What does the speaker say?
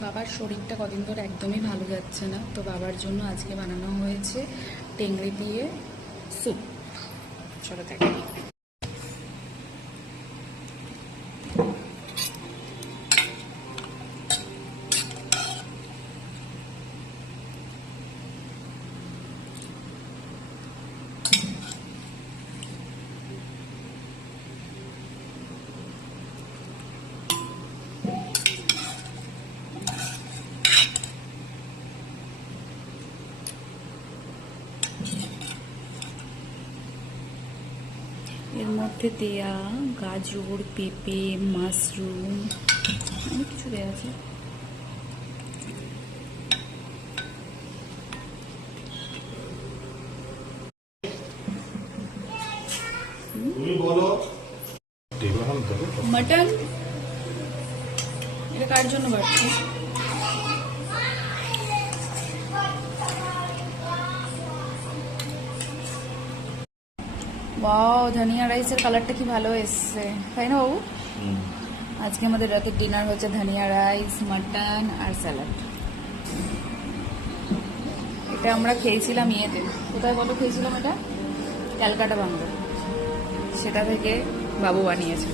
বাবার শরীরটা কদিন ধরে একদমই ভালো যাচ্ছে না, তো বাবার জন্য আজকে বানানো হয়েছে টেংরি দিয়ে স্যুপ। চলো দেখি। এর মধ্যে দেয়া গাজর, পেঁপে, মাশরুম, অনেক কিছু দেওয়া আছে। মটন এটা কার জন্য বাড়ছে? ওয়াও, ধনিয়া রাইসের কালারটা কি ভালো এসছে, তাই না বাবু? আজকে আমাদের রাতের ডিনার হচ্ছে ধনিয়া রাইস, মাটন আর স্যালাড। এটা আমরা খেয়েছিলাম ইয়েতে, কোথায় কত খেয়েছিলাম, এটা ক্যালকাটা বাংলো, সেটা থেকে বাবু বানিয়েছে।